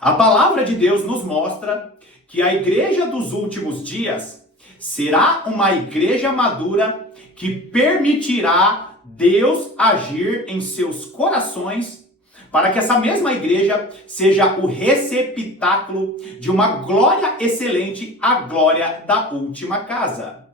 A palavra de Deus nos mostra que a igreja dos últimos dias será uma igreja madura que permitirá Deus agir em seus corações para que essa mesma igreja seja o receptáculo de uma glória excelente, a glória da última casa.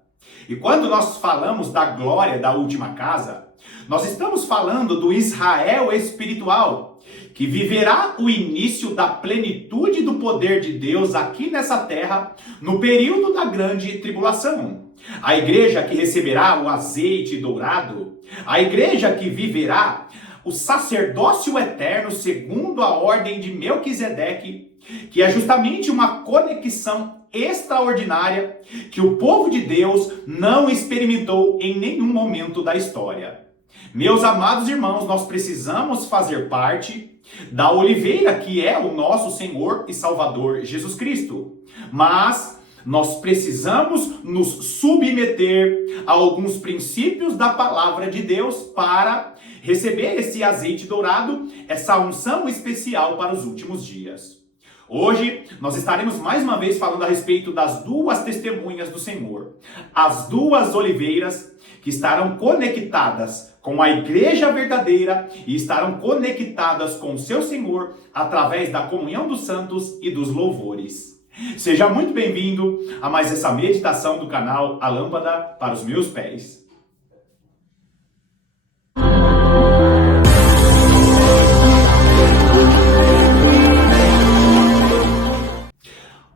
E quando nós falamos da glória da última casa, nós estamos falando do Israel espiritual, que viverá o início da plenitude do poder de Deus aqui nessa terra, no período da grande tribulação. A igreja que receberá o azeite dourado, a igreja que viverá o sacerdócio eterno segundo a ordem de Melquisedeque, que é justamente uma conexão extraordinária que o povo de Deus não experimentou em nenhum momento da história. Meus amados irmãos, nós precisamos fazer parte da oliveira que é o nosso Senhor e Salvador Jesus Cristo. Mas nós precisamos nos submeter a alguns princípios da palavra de Deus para receber esse azeite dourado, essa unção especial para os últimos dias. Hoje nós estaremos mais uma vez falando a respeito das duas testemunhas do Senhor, as duas oliveiras que estarão conectadas com a igreja verdadeira e estarão conectadas com o seu Senhor através da comunhão dos santos e dos louvores. Seja muito bem-vindo a mais essa meditação do canal A Lâmpada para os Meus Pés.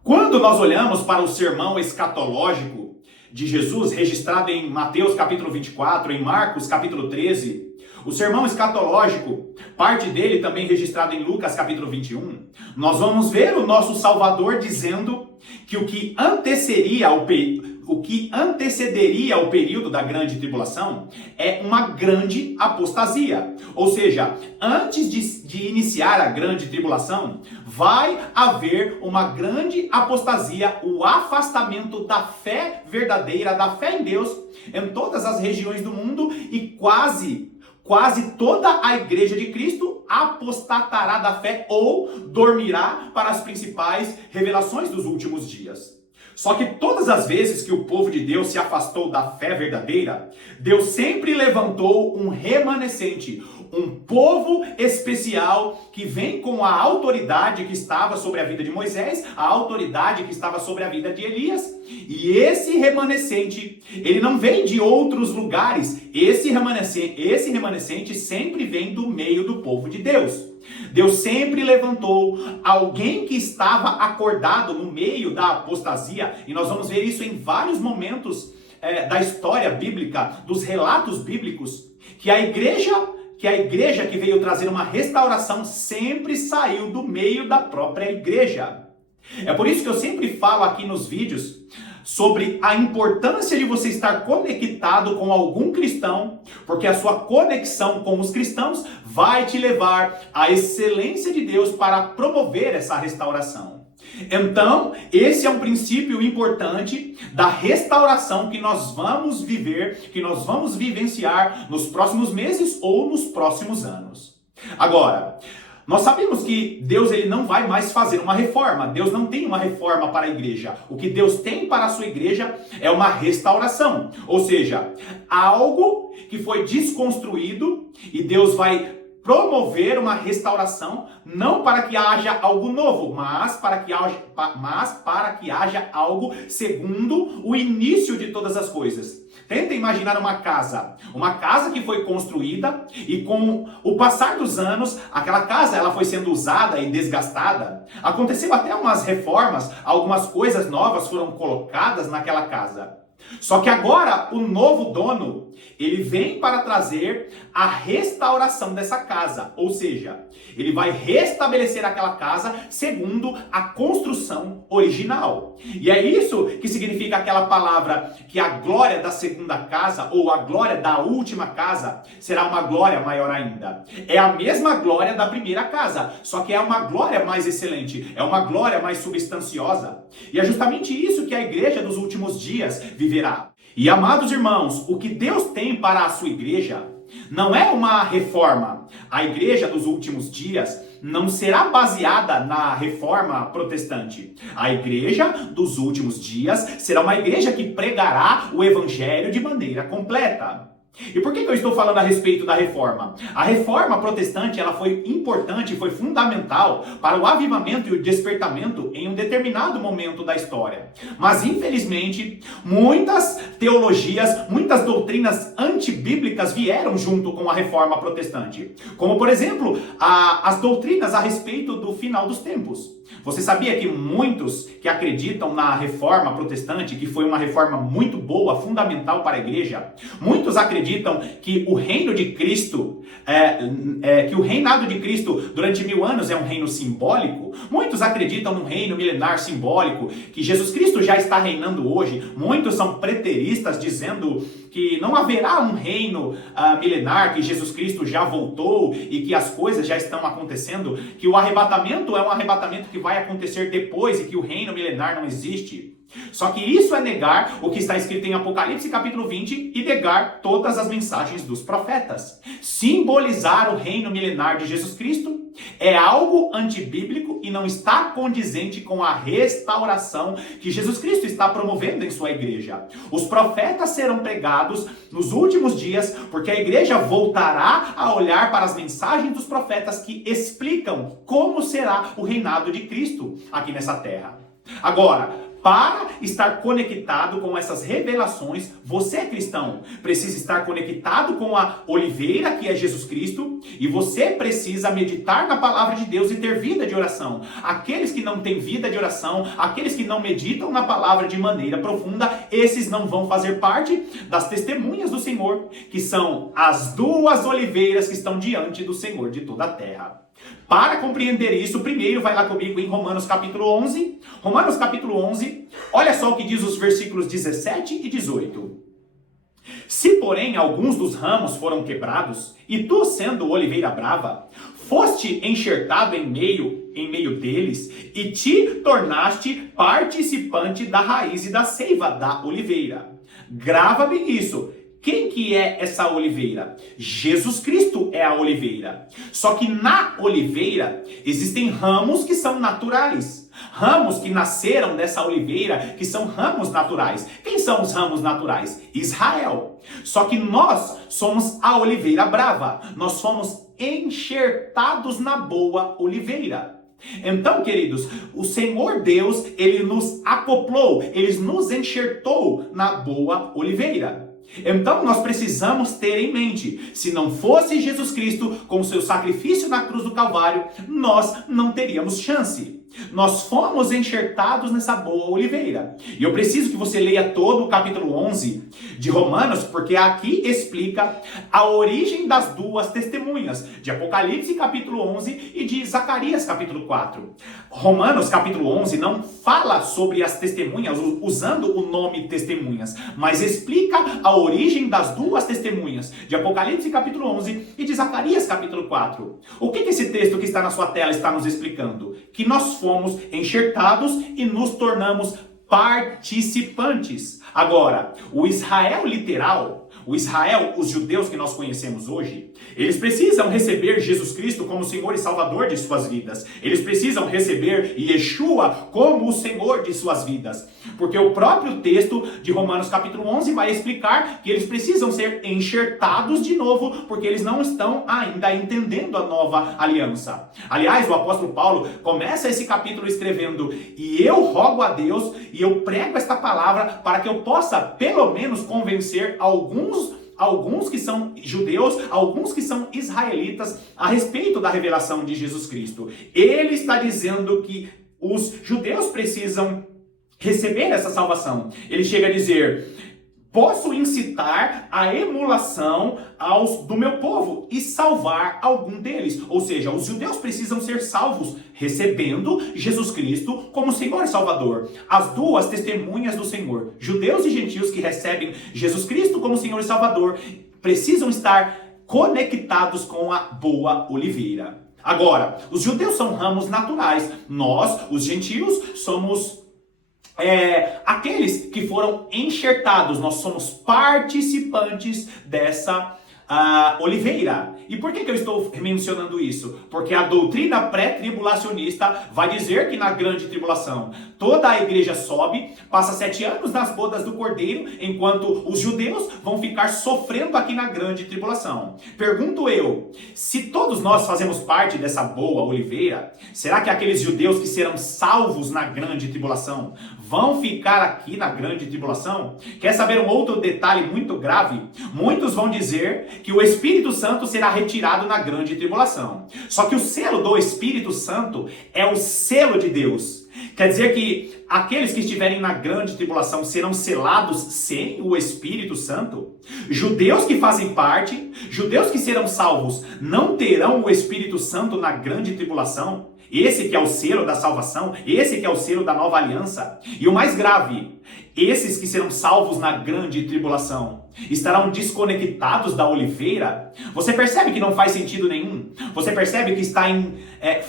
Quando nós olhamos para o sermão escatológico de Jesus, registrado em Mateus capítulo 24, em Marcos capítulo 13, o sermão escatológico, parte dele também registrado em Lucas capítulo 21, nós vamos ver o nosso Salvador dizendo que o que antecederia o período da grande tribulação é uma grande apostasia. Ou seja, antes de iniciar a grande tribulação, vai haver uma grande apostasia, o afastamento da fé verdadeira, da fé em Deus, em todas as regiões do mundo, e quase toda a igreja de Cristo apostatará da fé ou dormirá para as principais revelações dos últimos dias. Só que todas as vezes que o povo de Deus se afastou da fé verdadeira, Deus sempre levantou um remanescente, um povo especial que vem com a autoridade que estava sobre a vida de Moisés, a autoridade que estava sobre a vida de Elias. E esse remanescente, ele não vem de outros lugares. Esse remanescente sempre vem do meio do povo de Deus. Deus sempre levantou alguém que estava acordado no meio da apostasia, e nós vamos ver isso em vários momentos da história bíblica, dos relatos bíblicos, que a igreja que veio trazer uma restauração sempre saiu do meio da própria igreja. É por isso que eu sempre falo aqui nos vídeos sobre a importância de você estar conectado com algum cristão, porque a sua conexão com os cristãos vai te levar à excelência de Deus para promover essa restauração. Então, esse é um princípio importante da restauração que nós vamos viver, que nós vamos vivenciar nos próximos meses ou nos próximos anos. Agora, nós sabemos que Deus ele não vai mais fazer uma reforma. Deus não tem uma reforma para a igreja. O que Deus tem para a sua igreja é uma restauração. Ou seja, algo que foi desconstruído e Deus vai promover uma restauração, não para que haja algo novo, mas para que haja algo segundo o início de todas as coisas. Tenta imaginar uma casa que foi construída e com o passar dos anos, aquela casa ela foi sendo usada e desgastada. Aconteceu até umas reformas, algumas coisas novas foram colocadas naquela casa. Só que agora o novo dono, ele vem para trazer a restauração dessa casa, ou seja, ele vai restabelecer aquela casa segundo a construção original. E é isso que significa aquela palavra que a glória da segunda casa ou a glória da última casa será uma glória maior ainda. É a mesma glória da primeira casa, só que é uma glória mais excelente, é uma glória mais substanciosa. E é justamente isso que a igreja dos últimos dias viverá. E amados irmãos, o que Deus tem para a sua igreja não é uma reforma. A igreja dos últimos dias, não será baseada na reforma protestante. A igreja dos últimos dias será uma igreja que pregará o evangelho de maneira completa. E por que eu estou falando a respeito da reforma? A reforma protestante ela foi importante, foi fundamental para o avivamento e o despertamento em um determinado momento da história. Mas, infelizmente, muitas teologias, muitas doutrinas antibíblicas vieram junto com a reforma protestante. Como, por exemplo, as doutrinas a respeito do final dos tempos. Você sabia que muitos que acreditam na reforma protestante, que foi uma reforma muito boa, fundamental para a igreja, muitos acreditam que o reino de Cristo, que o reinado de Cristo durante 1000 anos é um reino simbólico. Muitos acreditam num reino milenar simbólico, que Jesus Cristo já está reinando hoje. Muitos são preteristas dizendo que não haverá um reino milenar, que Jesus Cristo já voltou e que as coisas já estão acontecendo, que o arrebatamento é um arrebatamento que vai acontecer depois e que o reino milenar não existe. Só que isso é negar o que está escrito em Apocalipse capítulo 20 e negar todas as mensagens dos profetas. Simbolizar o reino milenar de Jesus Cristo é algo antibíblico e não está condizente com a restauração que Jesus Cristo está promovendo em sua igreja. Os profetas serão pregados nos últimos dias porque a igreja voltará a olhar para as mensagens dos profetas que explicam como será o reinado de Cristo aqui nessa terra. Agora, para estar conectado com essas revelações, você cristão precisa estar conectado com a oliveira que é Jesus Cristo e você precisa meditar na palavra de Deus e ter vida de oração. Aqueles que não têm vida de oração, aqueles que não meditam na palavra de maneira profunda, esses não vão fazer parte das testemunhas do Senhor, que são as duas oliveiras que estão diante do Senhor de toda a terra. Para compreender isso, primeiro vai lá comigo em Romanos capítulo 11. Romanos capítulo 11, olha só o que diz os versículos 17 e 18. Se, porém, alguns dos ramos foram quebrados, e tu, sendo oliveira brava, foste enxertado em meio deles, e te tornaste participante da raiz e da seiva da oliveira. Grava bem isso. Quem que é essa oliveira? Jesus Cristo é a oliveira. Só que na oliveira existem ramos que são naturais. Ramos que nasceram dessa oliveira, que são ramos naturais. Quem são os ramos naturais? Israel. Só que nós somos a oliveira brava. Nós fomos enxertados na boa oliveira. Então, queridos, o Senhor Deus, Ele nos acoplou, Ele nos enxertou na boa oliveira. Então nós precisamos ter em mente, se não fosse Jesus Cristo com o seu sacrifício na cruz do Calvário, nós não teríamos chance. Nós fomos enxertados nessa boa oliveira. E eu preciso que você leia todo o capítulo 11 de Romanos, porque aqui explica a origem das duas testemunhas, de Apocalipse capítulo 11 e de Zacarias capítulo 4. Romanos capítulo 11 não fala sobre as testemunhas usando o nome testemunhas, mas explica a origem das duas testemunhas, de Apocalipse capítulo 11 e de Zacarias capítulo 4. O que esse texto que está na sua tela está nos explicando? Que nós fomos enxertados e nos tornamos participantes. Agora, o Israel literal, os judeus que nós conhecemos hoje, eles precisam receber Jesus Cristo como Senhor e Salvador de suas vidas. Eles precisam receber Yeshua como o Senhor de suas vidas. Porque o próprio texto de Romanos capítulo 11 vai explicar que eles precisam ser enxertados de novo, porque eles não estão ainda entendendo a nova aliança. Aliás, o apóstolo Paulo começa esse capítulo escrevendo: e eu rogo a Deus e eu prego esta palavra para que eu possa pelo menos convencer alguns que são judeus, alguns que são israelitas, a respeito da revelação de Jesus Cristo. Ele está dizendo que os judeus precisam receber essa salvação. Ele chega a dizer: posso incitar a emulação do meu povo e salvar algum deles. Ou seja, os judeus precisam ser salvos recebendo Jesus Cristo como Senhor e Salvador. As duas testemunhas do Senhor, judeus e gentios que recebem Jesus Cristo como Senhor e Salvador, precisam estar conectados com a boa oliveira. Agora, os judeus são ramos naturais. Nós, os gentios, somos aqueles que foram enxertados. Nós somos participantes dessa oliveira. E por que eu estou mencionando isso? Porque a doutrina pré-tribulacionista vai dizer que na grande tribulação toda a igreja sobe, passa 7 anos nas bodas do Cordeiro, enquanto os judeus vão ficar sofrendo aqui na grande tribulação. Pergunto eu, se todos nós fazemos parte dessa boa oliveira, será que aqueles judeus que serão salvos na grande tribulação vão ficar aqui na grande tribulação? Quer saber um outro detalhe muito grave? Muitos vão dizer que o Espírito Santo será retirado na grande tribulação. Só que o selo do Espírito Santo é o selo de Deus. Quer dizer que aqueles que estiverem na grande tribulação serão selados sem o Espírito Santo? Judeus que fazem parte, judeus que serão salvos, não terão o Espírito Santo na grande tribulação? Esse que é o selo da salvação, esse que é o selo da nova aliança. E o mais grave, esses que serão salvos na grande tribulação estarão desconectados da oliveira? Você percebe que não faz sentido nenhum? Você percebe que está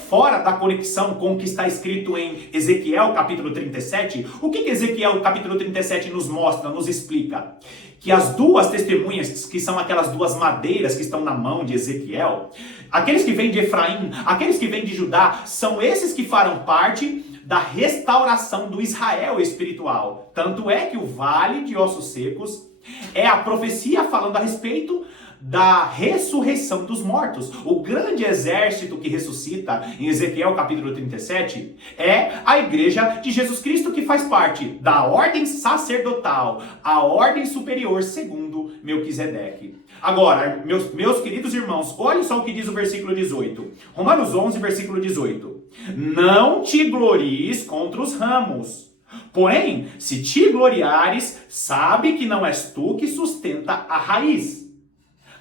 fora da conexão com o que está escrito em Ezequiel capítulo 37? O que Ezequiel capítulo 37 nos mostra, nos explica? Que as duas testemunhas, que são aquelas duas madeiras que estão na mão de Ezequiel, aqueles que vêm de Efraim, aqueles que vêm de Judá, são esses que farão parte da restauração do Israel espiritual. Tanto é que o vale de ossos secos é a profecia falando a respeito da ressurreição dos mortos. O grande exército que ressuscita em Ezequiel capítulo 37 é a igreja de Jesus Cristo, que faz parte da ordem sacerdotal, a ordem superior segundo Melquisedeque. Agora, meus queridos irmãos, olhem só o que diz o versículo 18. Romanos 11, versículo 18. Não te glories contra os ramos. Porém, se te gloriares, sabe que não és tu que sustenta a raiz,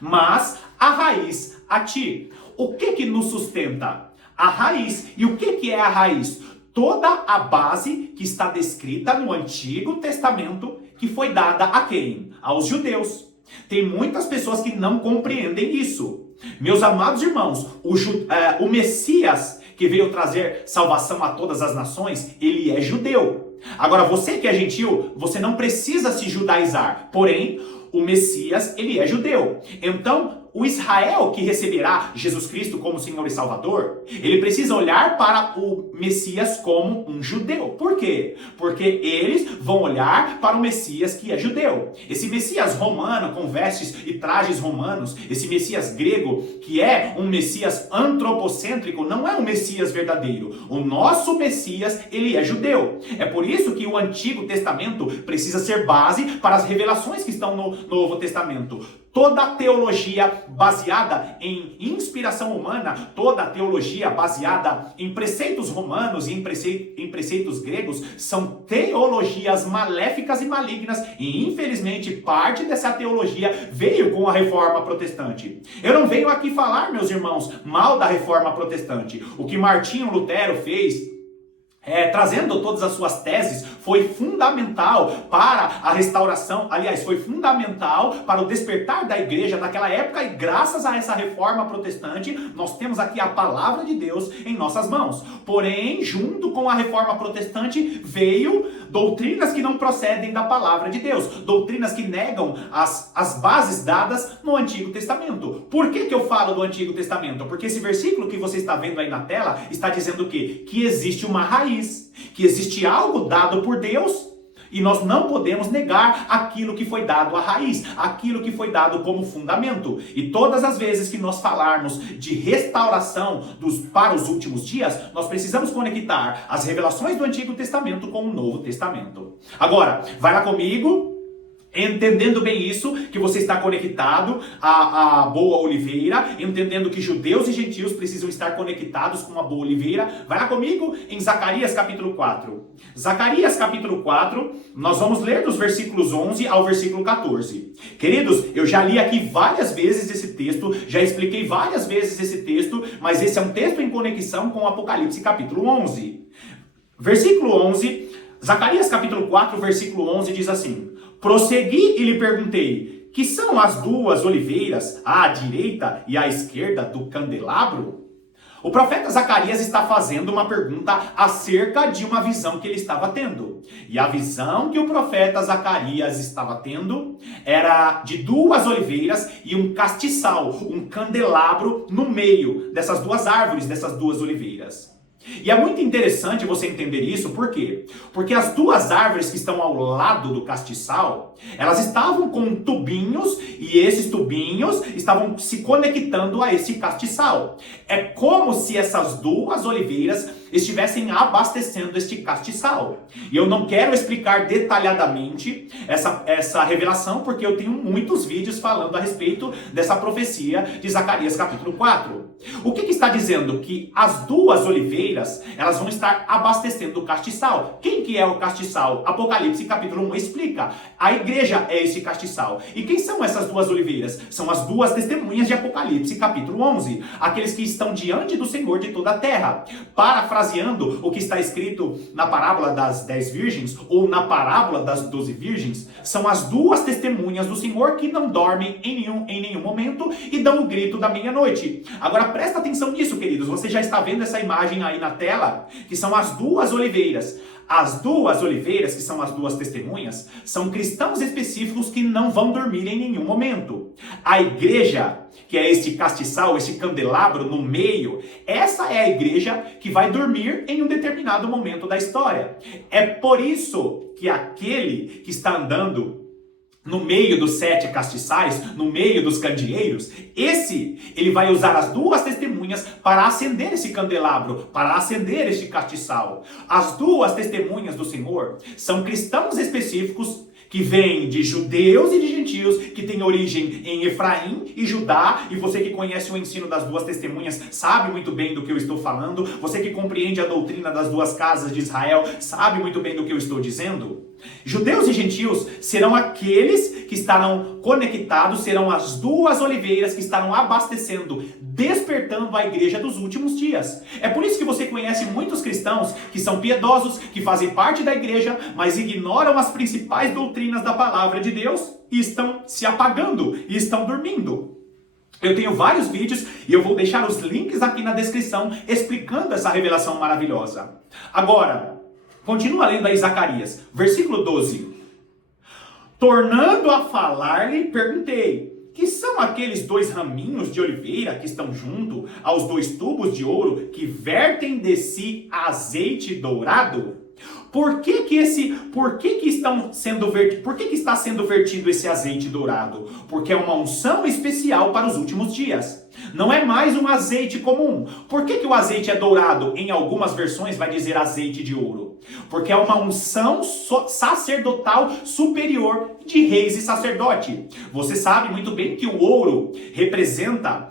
mas a raiz a ti. O que nos sustenta? A raiz. E o que é a raiz? Toda a base que está descrita no Antigo Testamento, que foi dada a quem? Aos judeus. Tem muitas pessoas que não compreendem isso. Meus amados irmãos, o Messias que veio trazer salvação a todas as nações, ele é judeu. Agora, você que é gentil, você não precisa se judaizar. Porém, o Messias, ele é judeu. Então, o Israel que receberá Jesus Cristo como Senhor e Salvador, ele precisa olhar para o Messias como um judeu. Por quê? Porque eles vão olhar para o Messias que é judeu. Esse Messias romano, com vestes e trajes romanos, esse Messias grego, que é um Messias antropocêntrico, não é um Messias verdadeiro. O nosso Messias, ele é judeu. É por isso que o Antigo Testamento precisa ser base para as revelações que estão no Novo Testamento. Toda a teologia baseada em inspiração humana, toda a teologia baseada em preceitos romanos e em preceitos gregos, são teologias maléficas e malignas, e infelizmente parte dessa teologia veio com a Reforma Protestante. Eu não venho aqui falar, meus irmãos, mal da Reforma Protestante. O que Martinho Lutero fez, trazendo todas as suas teses, foi fundamental para a restauração, aliás, foi fundamental para o despertar da igreja naquela época, e graças a essa reforma protestante, nós temos aqui a palavra de Deus em nossas mãos. Porém, junto com a reforma protestante, veio doutrinas que não procedem da palavra de Deus, doutrinas que negam as bases dadas no Antigo Testamento. Por que eu falo do Antigo Testamento? Porque esse versículo que você está vendo aí na tela está dizendo o quê? Que existe uma raiz, que existe algo dado por Deus, e nós não podemos negar aquilo que foi dado à raiz, aquilo que foi dado como fundamento. E todas as vezes que nós falarmos de restauração para os últimos dias, nós precisamos conectar as revelações do Antigo Testamento com o Novo Testamento. Agora, vai lá comigo, entendendo bem isso, que você está conectado à boa oliveira, entendendo que judeus e gentios precisam estar conectados com a boa oliveira. Vai lá comigo em Zacarias capítulo 4. Zacarias capítulo 4, nós vamos ler dos versículos 11 ao versículo 14. Queridos, eu já li aqui várias vezes esse texto, já expliquei várias vezes esse texto, mas esse é um texto em conexão com Apocalipse capítulo 11. Versículo 11, Zacarias capítulo 4, versículo 11 diz assim: Prossegui e lhe perguntei, que são as duas oliveiras, à direita e à esquerda do candelabro? O profeta Zacarias está fazendo uma pergunta acerca de uma visão que ele estava tendo. E a visão que o profeta Zacarias estava tendo era de duas oliveiras e um castiçal, um candelabro no meio dessas duas árvores, dessas duas oliveiras. E é muito interessante você entender isso, por quê? Porque as duas árvores que estão ao lado do castiçal, elas estavam com tubinhos e esses tubinhos estavam se conectando a esse castiçal. É como se essas duas oliveiras estivessem abastecendo este castiçal. E eu não quero explicar detalhadamente essa revelação, porque eu tenho muitos vídeos falando a respeito dessa profecia de Zacarias capítulo 4. O que está dizendo? Que as duas oliveiras, elas vão estar abastecendo o castiçal. Quem que é o castiçal? Apocalipse capítulo 1 explica. A igreja é esse castiçal. E quem são essas duas oliveiras? São as duas testemunhas de Apocalipse capítulo 11. Aqueles que estão diante do Senhor de toda a terra. Parafraseando o que está escrito na parábola das 10 virgens, ou na parábola das 12 virgens, são as duas testemunhas do Senhor que não dormem em nenhum momento e dão o grito da meia-noite. Agora presta atenção nisso, queridos. Você já está vendo essa imagem aí na tela? Que são as duas oliveiras. As duas oliveiras, que são as duas testemunhas, são cristãos específicos que não vão dormir em nenhum momento. A igreja, que é este castiçal, este candelabro no meio, essa é a igreja que vai dormir em um determinado momento da história. É por isso que aquele que está andando no meio dos 7 castiçais, no meio dos candeeiros, ele vai usar as duas testemunhas para acender esse candelabro, para acender este castiçal. As duas testemunhas do Senhor são cristãos específicos que vêm de judeus e de gentios, que têm origem em Efraim e Judá, e você que conhece o ensino das duas testemunhas sabe muito bem do que eu estou falando, você que compreende a doutrina das duas casas de Israel sabe muito bem do que eu estou dizendo. Judeus e gentios serão aqueles que estarão conectados, serão as duas oliveiras que estarão abastecendo, despertando a igreja dos últimos dias. É por isso que você conhece muitos cristãos que são piedosos, que fazem parte da igreja, mas ignoram as principais doutrinas da palavra de Deus e estão se apagando e estão dormindo. Eu tenho vários vídeos e eu vou deixar os links aqui na descrição explicando essa revelação maravilhosa. Agora, continua lendo aí Zacarias, versículo 12. Tornando a falar-lhe, perguntei, que são aqueles 2 raminhos de oliveira que estão junto aos 2 tubos de ouro que vertem de si azeite dourado? Por que está sendo vertido esse azeite dourado? Porque é uma unção especial para os últimos dias. Não é mais um azeite comum. Por que o azeite é dourado? Em algumas versões vai dizer azeite de ouro. Porque é uma unção sacerdotal superior de reis e sacerdote. Você sabe muito bem que o ouro representa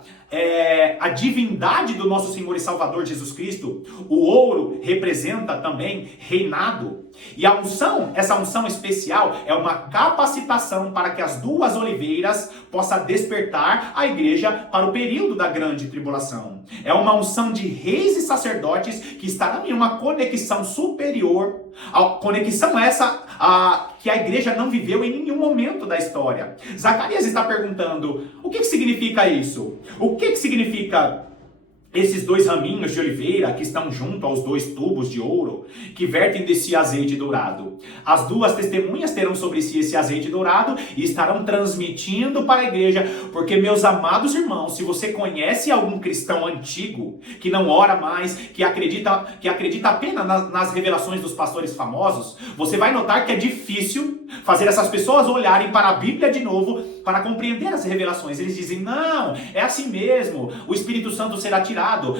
a divindade do nosso Senhor e Salvador Jesus Cristo. O ouro representa também reinado. E essa unção especial é uma capacitação para que as duas oliveiras possam despertar a igreja para o período da grande tribulação. É uma unção de reis e sacerdotes que estarão em uma conexão superior. A conexão essa que a igreja não viveu em nenhum momento da história. Zacarias está perguntando, o que significa isso? O que significa esses 2 raminhos de oliveira que estão junto aos 2 tubos de ouro que vertem de si azeite dourado? As duas testemunhas terão sobre si esse azeite dourado e estarão transmitindo para a igreja, porque, meus amados irmãos, se você conhece algum cristão antigo que não ora mais, que acredita apenas nas revelações dos pastores famosos, você vai notar que é difícil fazer essas pessoas olharem para a Bíblia de novo para compreender as revelações. Eles dizem, não, é assim mesmo, o Espírito Santo será tirado,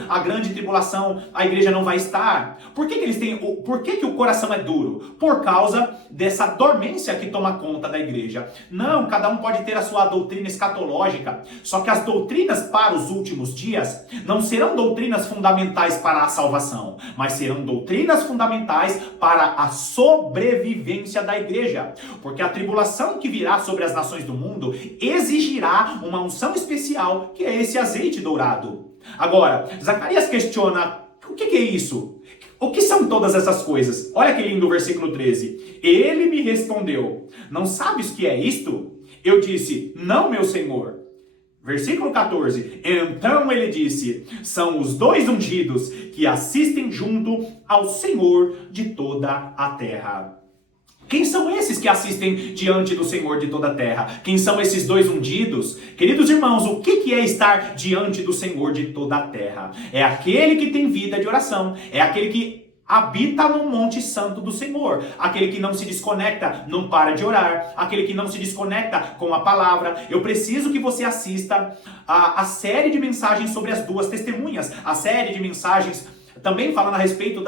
a grande tribulação, a igreja não vai estar. Por que o coração é duro? Por causa dessa dormência que toma conta da igreja. Não, cada um pode ter a sua doutrina escatológica, só que as doutrinas para os últimos dias não serão doutrinas fundamentais para a salvação, mas serão doutrinas fundamentais para a sobrevivência da igreja. Porque a tribulação que virá sobre as nações do mundo exigirá uma unção especial, que é esse azeite dourado. Agora, Zacarias questiona, o que é isso? O que são todas essas coisas? Olha que lindo o versículo 13. Ele me respondeu, não sabes o que é isto? Eu disse, não, meu senhor. Versículo 14. Então ele disse: são os dois ungidos que assistem junto ao Senhor de toda a terra. Quem são esses que assistem diante do Senhor de toda a terra? Quem são esses dois ungidos? Queridos irmãos, o que é estar diante do Senhor de toda a terra? É aquele que tem vida de oração, é aquele que habita no monte santo do Senhor, aquele que não se desconecta, não para de orar, aquele que não se desconecta com a palavra. Eu preciso que você assista a série de mensagens sobre as duas testemunhas, a série de mensagens também falando a respeito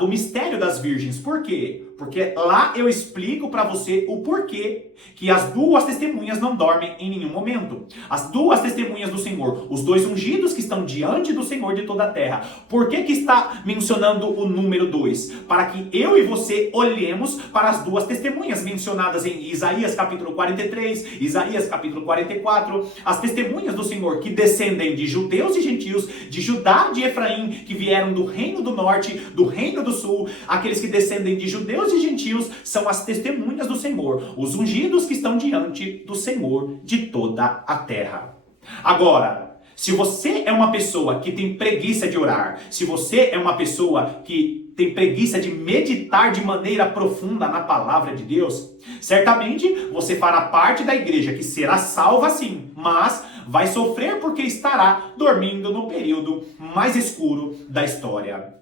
do mistério das virgens. Por quê? Porque lá eu explico para você o porquê que as duas testemunhas não dormem em nenhum momento. As duas testemunhas do Senhor, os dois ungidos que estão diante do Senhor de toda a terra. Por que está mencionando o número 2? Para que eu e você olhemos para as duas testemunhas mencionadas em Isaías capítulo 43, Isaías capítulo 44. As testemunhas do Senhor que descendem de judeus e gentios, de Judá, de Efraim, que vieram do reino do norte, do reino do sul. Aqueles que descendem de judeus e gentios são as testemunhas do Senhor, os ungidos que estão diante do Senhor de toda a terra. Agora, se você é uma pessoa que tem preguiça de orar, se você é uma pessoa que tem preguiça de meditar de maneira profunda na palavra de Deus, certamente você fará parte da igreja que será salva sim, mas vai sofrer porque estará dormindo no período mais escuro da história.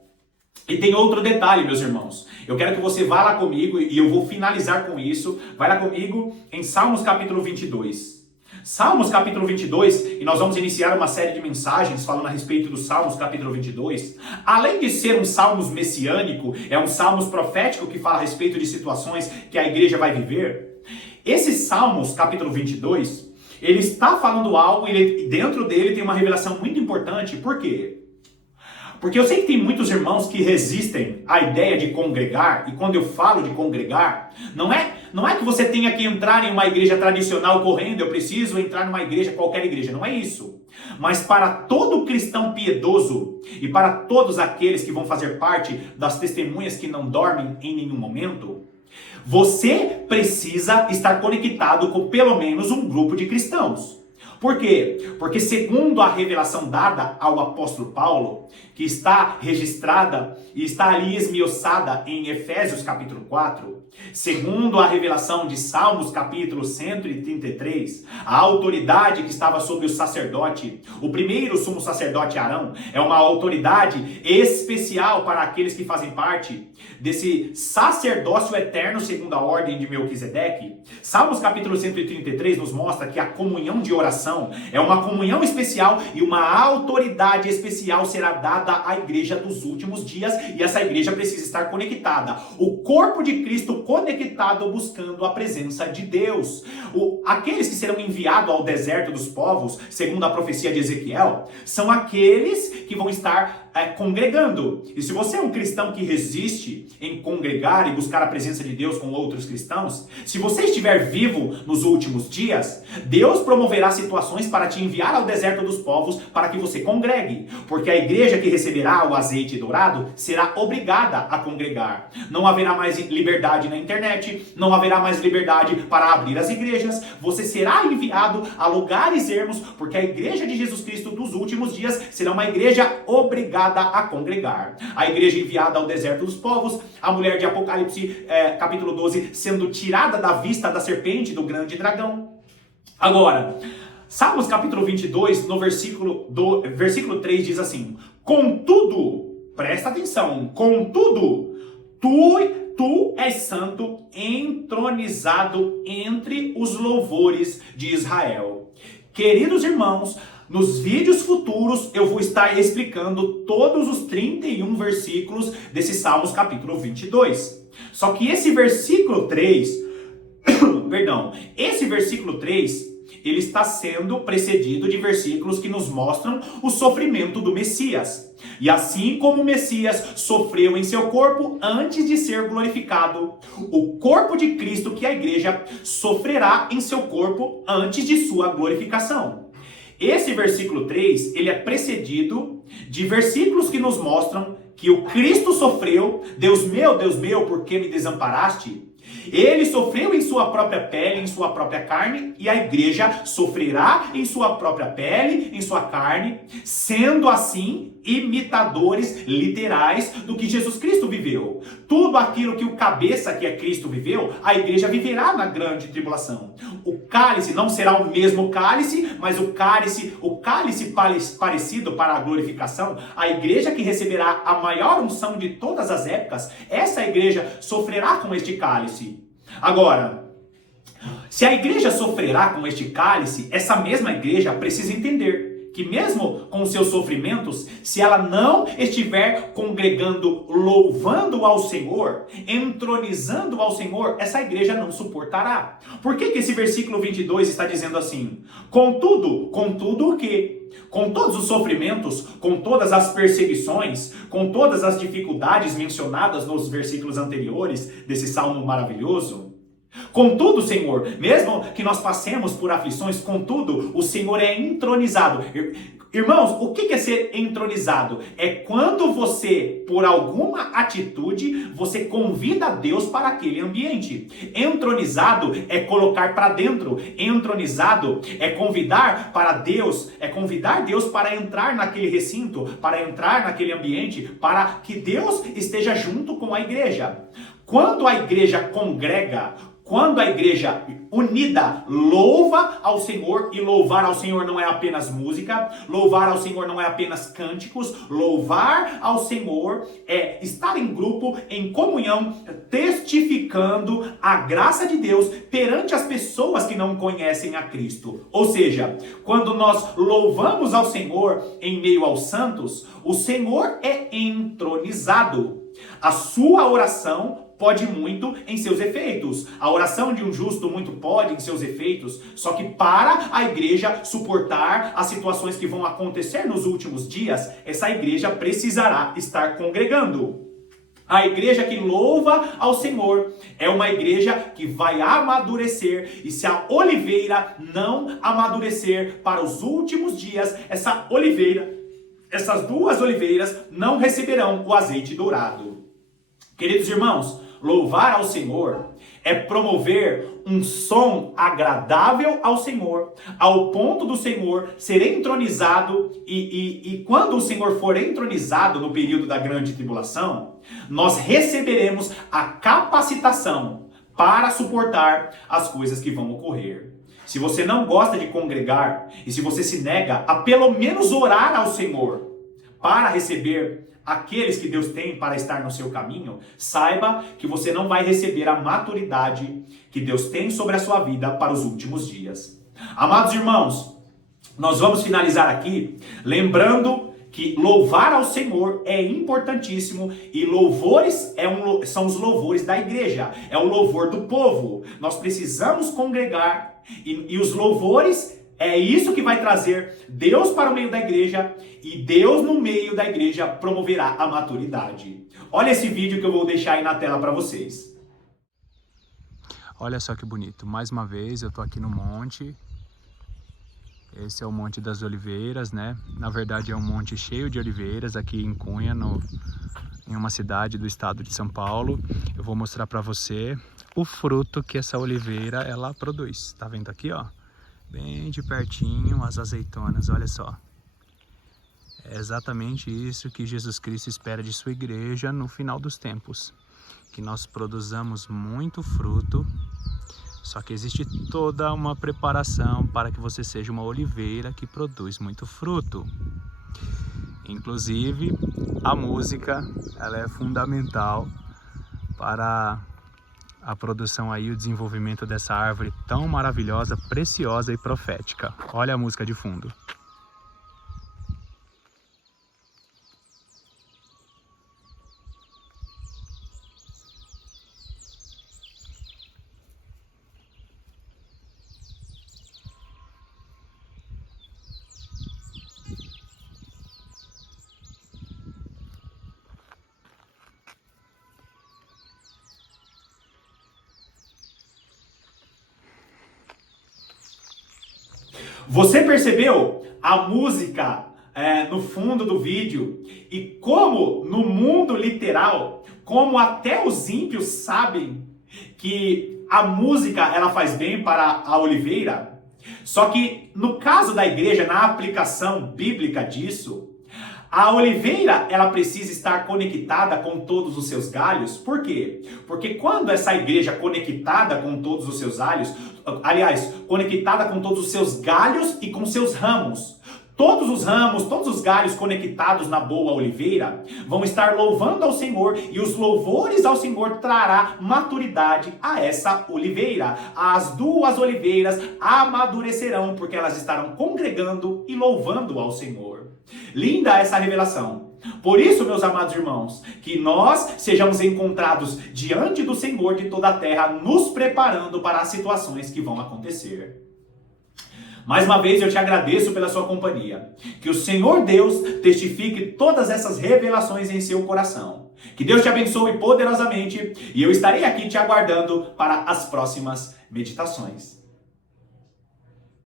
E tem outro detalhe, meus irmãos. Eu quero que você vá lá comigo e eu vou finalizar com isso. Vai lá comigo em Salmos capítulo 22. Salmos capítulo 22, e nós vamos iniciar uma série de mensagens falando a respeito do Salmos capítulo 22. Além de ser um Salmos messiânico, é um Salmos profético que fala a respeito de situações que a igreja vai viver. Esse Salmos capítulo 22, ele está falando algo e dentro dele tem uma revelação muito importante. Por quê? Porque eu sei que tem muitos irmãos que resistem à ideia de congregar, e quando eu falo de congregar, não é que você tenha que entrar em uma igreja tradicional correndo, eu preciso entrar numa igreja, qualquer igreja, não é isso. Mas para todo cristão piedoso e para todos aqueles que vão fazer parte das testemunhas que não dormem em nenhum momento, você precisa estar conectado com pelo menos um grupo de cristãos. Por quê? Porque segundo a revelação dada ao apóstolo Paulo, que está registrada e está ali esmiuçada em Efésios capítulo 4, segundo a revelação de Salmos capítulo 133, a autoridade que estava sobre o sacerdote, o primeiro sumo sacerdote Arão, é uma autoridade especial para aqueles que fazem parte desse sacerdócio eterno segundo a ordem de Melquisedeque. Salmos capítulo 133 nos mostra que a comunhão de oração é uma comunhão especial e uma autoridade especial será dada à igreja dos últimos dias, e essa igreja precisa estar conectada. O corpo de Cristo conectado buscando a presença de Deus. Aqueles que serão enviados ao deserto dos povos, segundo a profecia de Ezequiel, são aqueles que vão estar congregando. E se você é um cristão que resiste em congregar e buscar a presença de Deus com outros cristãos, se você estiver vivo nos últimos dias, Deus promoverá situações para te enviar ao deserto dos povos para que você congregue. Porque a igreja que receberá o azeite dourado será obrigada a congregar. Não haverá mais liberdade na internet, não haverá mais liberdade para abrir as igrejas. Você será enviado a lugares ermos, porque a igreja de Jesus Cristo dos últimos dias será uma igreja obrigada a congregar. A igreja enviada ao deserto dos povos, a mulher de Apocalipse capítulo 12 sendo tirada da vista da serpente, do grande dragão. Agora, Salmos capítulo 22, no versículo 3 diz assim: contudo, presta atenção, contudo, tu és santo, entronizado entre os louvores de Israel. Queridos irmãos, nos vídeos futuros eu vou estar explicando todos os 31 versículos desse Salmos capítulo 22. Só que esse versículo 3, esse versículo 3, ele está sendo precedido de versículos que nos mostram o sofrimento do Messias. E assim como o Messias sofreu em seu corpo antes de ser glorificado, o corpo de Cristo, que é a igreja, sofrerá em seu corpo antes de sua glorificação. Esse versículo 3, ele é precedido de versículos que nos mostram que o Cristo sofreu, Deus meu, por que me desamparaste? Ele sofreu em sua própria pele, em sua própria carne, e a igreja sofrerá em sua própria pele, em sua carne, sendo assim imitadores literais do que Jesus Cristo viveu. Tudo aquilo que o cabeça, que é Cristo, viveu, a igreja viverá na grande tribulação. O cálice não será o mesmo cálice, mas o cálice parecido para a glorificação, a igreja que receberá a maior unção de todas as épocas, essa igreja sofrerá com este cálice. Agora, se a igreja sofrerá com este cálice, essa mesma igreja precisa entender que mesmo com seus sofrimentos, se ela não estiver congregando, louvando ao Senhor, entronizando ao Senhor, essa igreja não suportará. Por que esse versículo 22 está dizendo assim? Contudo o quê? Com todos os sofrimentos, com todas as perseguições, com todas as dificuldades mencionadas nos versículos anteriores desse salmo maravilhoso, contudo, Senhor, mesmo que nós passemos por aflições, contudo, o Senhor é entronizado. Irmãos, o que é ser entronizado? É quando você, por alguma atitude, você convida Deus para aquele ambiente. Entronizado é colocar para dentro. Entronizado é convidar Deus para entrar naquele recinto, para entrar naquele ambiente, para que Deus esteja junto com a igreja. Quando a igreja congrega, quando a igreja unida louva ao Senhor, e louvar ao Senhor não é apenas música, louvar ao Senhor não é apenas cânticos, louvar ao Senhor é estar em grupo, em comunhão, testificando a graça de Deus perante as pessoas que não conhecem a Cristo. Ou seja, quando nós louvamos ao Senhor em meio aos santos, o Senhor é entronizado. A sua oração pode muito em seus efeitos. A oração de um justo muito pode em seus efeitos. Só que para a igreja suportar as situações que vão acontecer nos últimos dias, essa igreja precisará estar congregando. A igreja que louva ao Senhor é uma igreja que vai amadurecer. E se a oliveira não amadurecer para os últimos dias, essas duas oliveiras não receberão o azeite dourado. Queridos irmãos, louvar ao Senhor é promover um som agradável ao Senhor, ao ponto do Senhor ser entronizado, e quando o Senhor for entronizado no período da grande tribulação, nós receberemos a capacitação para suportar as coisas que vão ocorrer. Se você não gosta de congregar, e se você se nega a pelo menos orar ao Senhor para receber aqueles que Deus tem para estar no seu caminho, saiba que você não vai receber a maturidade que Deus tem sobre a sua vida para os últimos dias. Amados irmãos, nós vamos finalizar aqui lembrando que louvar ao Senhor é importantíssimo, e louvores são os louvores da igreja, é o louvor do povo. Nós precisamos congregar, e os louvores é isso que vai trazer Deus para o meio da igreja, e Deus no meio da igreja promoverá a maturidade. Olha esse vídeo que eu vou deixar aí na tela para vocês. Olha só que bonito, mais uma vez eu tô aqui no monte. Esse é o Monte das Oliveiras, né? Na verdade é um monte cheio de oliveiras aqui em Cunha, em uma cidade do estado de São Paulo. Eu vou mostrar para você o fruto que essa oliveira ela produz. Tá vendo aqui, ó? Bem de pertinho as azeitonas, olha só. É exatamente isso que Jesus Cristo espera de sua igreja no final dos tempos. Que nós produzamos muito fruto, só que existe toda uma preparação para que você seja uma oliveira que produz muito fruto. Inclusive, a música, ela é fundamental para a produção aí, o desenvolvimento dessa árvore tão maravilhosa, preciosa e profética. Olha a música de fundo. Você percebeu a música no fundo do vídeo? E como no mundo literal, como até os ímpios sabem que a música ela faz bem para a oliveira, só que no caso da igreja, na aplicação bíblica disso, a oliveira, ela precisa estar conectada com todos os seus galhos. Por quê? Porque quando essa igreja conectada com todos os seus conectada com todos os seus galhos e com seus ramos, todos os ramos, todos os galhos conectados na boa oliveira vão estar louvando ao Senhor, e os louvores ao Senhor trará maturidade a essa oliveira. As duas oliveiras amadurecerão porque elas estarão congregando e louvando ao Senhor. Linda essa revelação. Por isso, meus amados irmãos, que nós sejamos encontrados diante do Senhor de toda a terra, nos preparando para as situações que vão acontecer. Mais uma vez eu te agradeço pela sua companhia. Que o Senhor Deus testifique todas essas revelações em seu coração. Que Deus te abençoe poderosamente, e eu estarei aqui te aguardando para as próximas meditações.